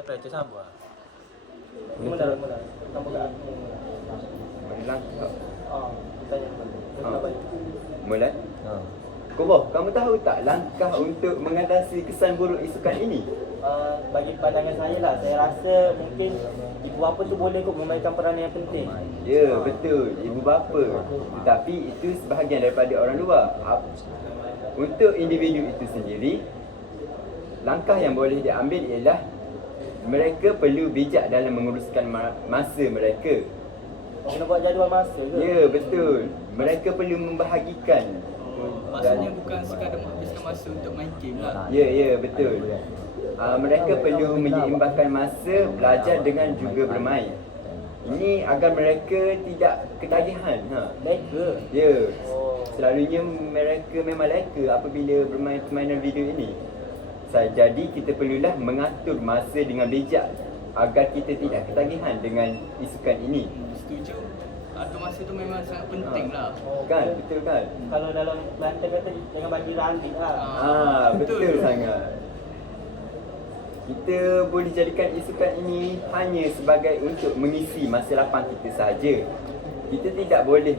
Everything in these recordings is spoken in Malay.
Pelajar sama lah. Mula mula. Tambah kat aku. Melangkah. Ah, tanya dulu. Kenapa? Mula. Ha. Koboh, kamu tahu tak langkah untuk mengatasi kesan buruk isukan ini? Uh, bagi pandangan saya lah, saya rasa mungkin ibu bapa tu boleh kot memainkan peranan yang penting. Ya, betul. Ibu bapa. Tetapi itu sebahagian daripada orang luar. Untuk individu itu sendiri, langkah yang boleh diambil ialah mereka perlu bijak dalam menguruskan ma- masa mereka. Oh, kena buat jadual masa ke? Ya, betul. Mereka perlu membahagikan. Maksudnya bukan sekadar menghabiskan masa untuk main game lah. Ya, ya, betul. Uh, mereka perlu menyeimbangkan masa belajar dengan juga bermain. Ini agar mereka tidak ketagihan. Ha. Leka. Ya. Oh. Selalunya mereka memang leka apabila bermain permainan video ini. Jadi kita perlulah mengatur masa dengan bijak agar kita tidak ketagihan dengan isukan ini. Hmm, Setuju. Atur masa tu memang sangat penting lah. Oh, Kan, betul. kan? Kalau dalam Kelantan kata jangan bagi randik lah. Ah, betul, betul. sangat. Kita boleh jadikan isukan ini hanya sebagai untuk mengisi masa lapang kita sahaja. Kita tidak boleh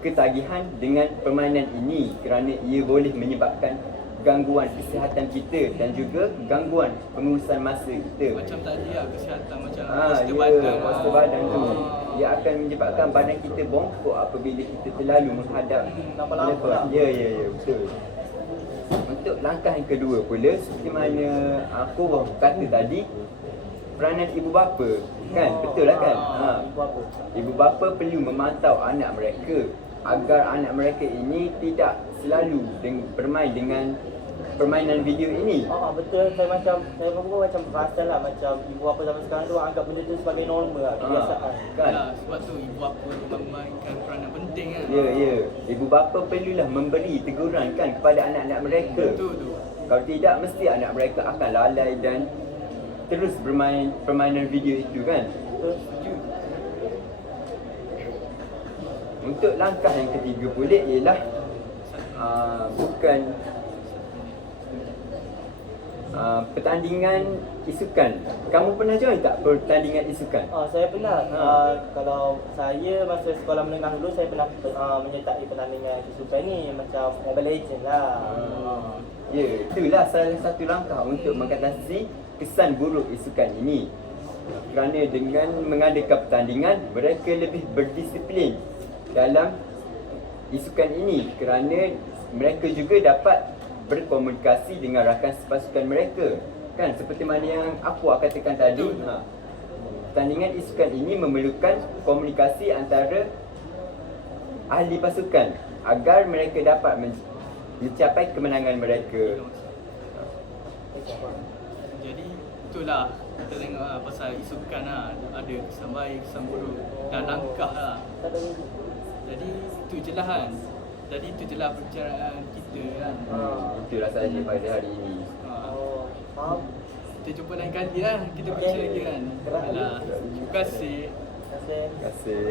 ketagihan dengan permainan ini kerana ia boleh menyebabkan gangguan kesihatan kita dan juga gangguan pengurusan masa kita. Macam tadi lah kesihatan macam postur ya, badan. postur badan tu. Ah. Ia akan menyebabkan badan kita bongkok apabila kita terlalu menghadap telefon. lah. Ya, ya, ya, betul. Untuk langkah yang kedua pula, seperti mana aku kata tadi, peranan ibu bapa. Kan, betul lah kan? Ha. Ibu bapa. Ibu bapa perlu memantau anak mereka agar anak mereka ini tidak selalu deng- bermain dengan permainan video ini. Oh, betul. Saya macam saya pun macam perasan lah macam ibu bapa zaman sekarang tu anggap benda tu sebagai normal lah, kebiasaan. kan? Yalah, sebab tu ibu bapa memainkan peranan penting kan. Ya, ya. Ibu bapa perlulah memberi teguran kan kepada anak-anak mereka. Betul tu. Kalau tidak, mesti anak mereka akan lalai dan terus bermain permainan video itu kan. Betul. Setuju. Untuk langkah yang ketiga pula ialah uh, bukan uh, pertandingan isukan. Kamu pernah join tak pertandingan isukan? Ah, saya pernah Ha. uh, kalau saya masa sekolah menengah dulu saya pernah uh, menyertai pertandingan susukan ni macam Mobile Legends lah. Ah, Ya, itulah salah satu langkah untuk mengatasi kesan buruk isukan ini. Kerana dengan mengadakan pertandingan, mereka lebih berdisiplin dalam isukan ini kerana mereka juga dapat berkomunikasi dengan rakan sepasukan mereka. Kan seperti mana yang aku katakan tadi, ha. Pertandingan isukan ini memerlukan komunikasi antara ahli pasukan agar mereka dapat men- mencapai kemenangan mereka. Jadi itulah kita tengok lah pasal isukan lah ada kesan baik, kesan buruk dan langkah lah. Jadi itu je lah kan. Jadi itu je lah perbicaraan kita kan. Ha. Itulah sahaja pada hari ini. Ha. Oh, faham. Kita jumpa lain kali lah. Kita Okey. bincang lagi kan. Alah, Terima kasih. Terima kasih. Terima kasih.